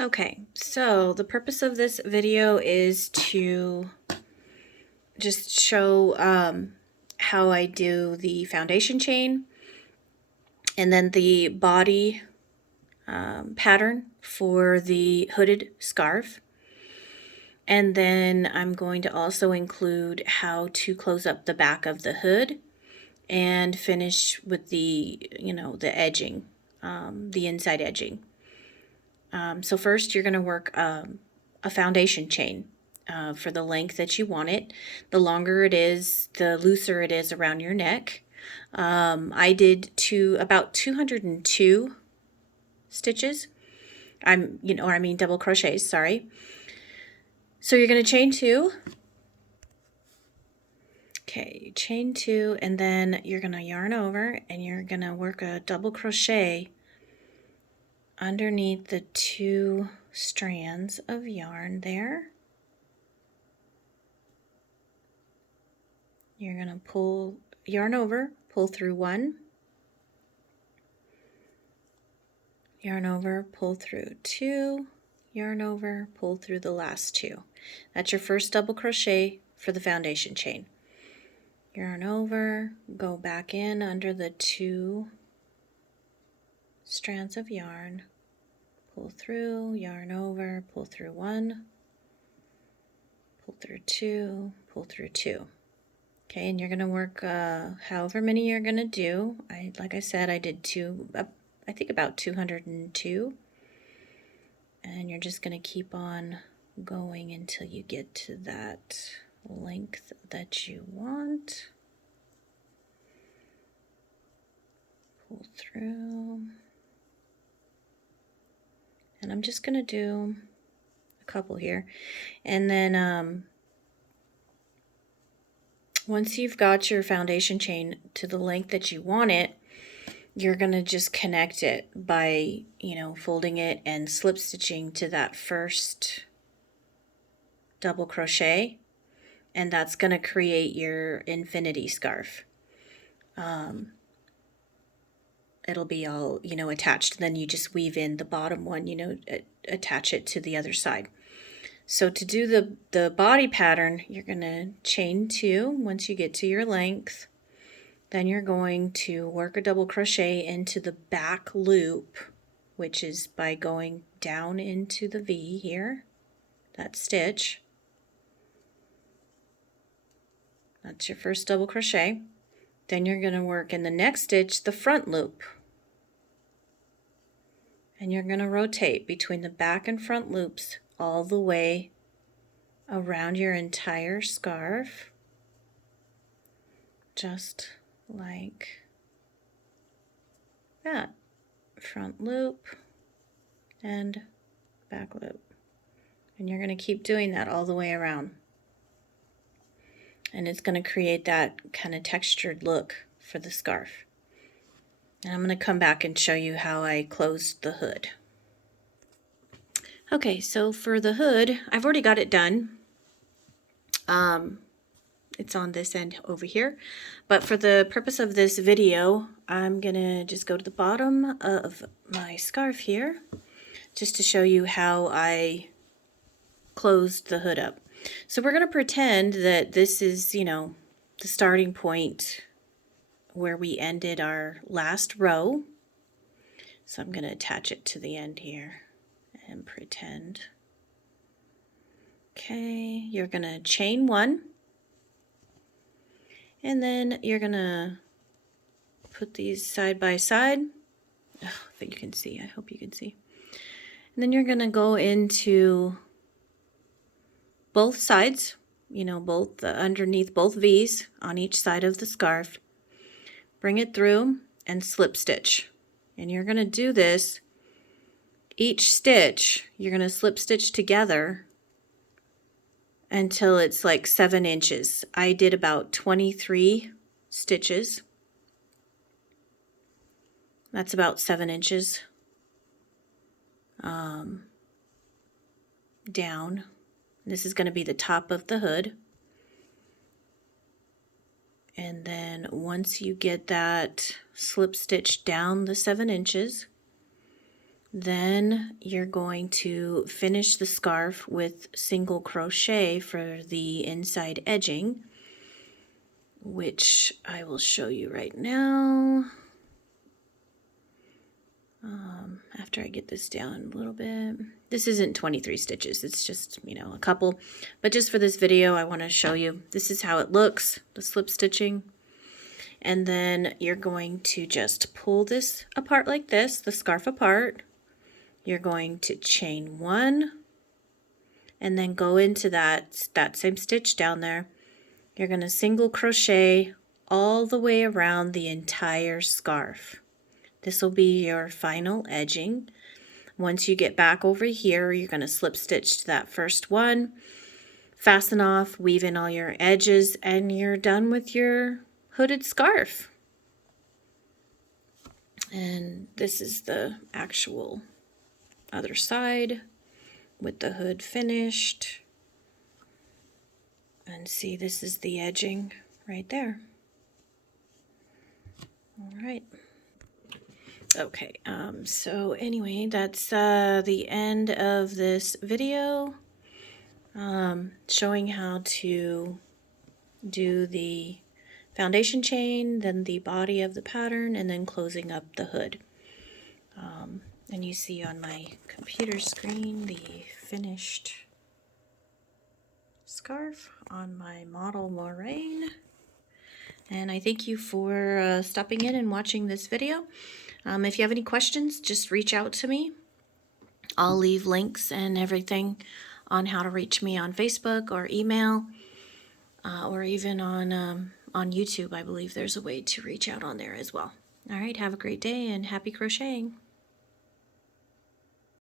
Okay, so the purpose of this video is to just show how I do the foundation chain and then the body pattern for the hooded scarf. And then I'm going to also include how to close up the back of the hood and finish with the, the edging, the inside edging. So first you're going to work a foundation chain for the length that you want it. The longer it is, the looser it is around your neck. I did about 202 stitches. Double crochets, sorry. So you're going to chain 2. Okay, chain 2, and then you're going to yarn over and you're going to work a double crochet underneath the 2 strands of yarn there. You're going to pull yarn over, pull through 1, yarn over, pull through 2, yarn over, pull through the last 2. That's your first double crochet for the foundation chain. Yarn over, go back in under the 2 strands of yarn, pull through, yarn over, pull through 1, pull through 2, pull through 2. Okay, and you're going to work however many you're going to do. Like I said, I did I think about 202. And you're just going to keep on going until you get to that length that you want. Pull through. And I'm just going to do a couple here. And then once you've got your foundation chain to the length that you want it, you're going to just connect it by, folding it and slip stitching to that first double crochet, and that's going to create your infinity scarf. It'll be all, attached. Then you just weave in the bottom one, attach it to the other side. So to do the body pattern, you're going to chain 2 once you get to your length. Then you're going to work a double crochet into the back loop, which is by going down into the V here, that stitch. That's your first double crochet. Then you're going to work in the next stitch the front loop. And you're going to rotate between the back and front loops all the way around your entire scarf, just like that. Front loop and back loop. And you're going to keep doing that all the way around. And it's going to create that kind of textured look for the scarf. And I'm going to come back and show you how I closed the hood. Okay, so for the hood, I've already got it done. It's on this end over here. But for the purpose of this video, I'm going to just go to the bottom of my scarf here just to show you how I closed the hood up. So we're going to pretend that this is, the starting point where we ended our last row. So I'm going to attach it to the end here and pretend. Okay, you're going to chain 1. And then you're going to put these side by side. Oh, if you can see, I hope you can see. And then you're going to go into both sides, both underneath both V's on each side of the scarf. Bring it through and slip stitch. And you're going to do this each stitch. You're going to slip stitch together until it's like 7 inches. I did about 23 stitches. That's about 7 inches down. This is going to be the top of the hood. And then once you get that slip stitch down the 7 inches, Then you're going to finish the scarf with single crochet for the inside edging, which I will show you right now. After I get this down a little bit. This isn't 23 stitches, it's just, you know, a couple. But just for this video, I want to show you, this is how it looks, the slip stitching. And then you're going to just pull this apart like this, the scarf apart. You're going to chain 1 and then go into that same stitch down there. You're going to single crochet all the way around the entire scarf. This will be your final edging. Once you get back over here, you're going to slip stitch to that first one, fasten off, weave in all your edges, and you're done with your hooded scarf. And this is the actual other side with the hood finished. And see, this is the edging right there. All right. Okay, so anyway, that's the end of this video, showing how to do the foundation chain, then the body of the pattern, and then closing up the hood. And you see on my computer screen the finished scarf on my model Moraine. And I thank you for stopping in and watching this video. If you have any questions, just reach out to me. I'll leave links and everything on how to reach me on Facebook or email, or even on YouTube. I believe there's a way to reach out on there as well. All right, have a great day and happy crocheting.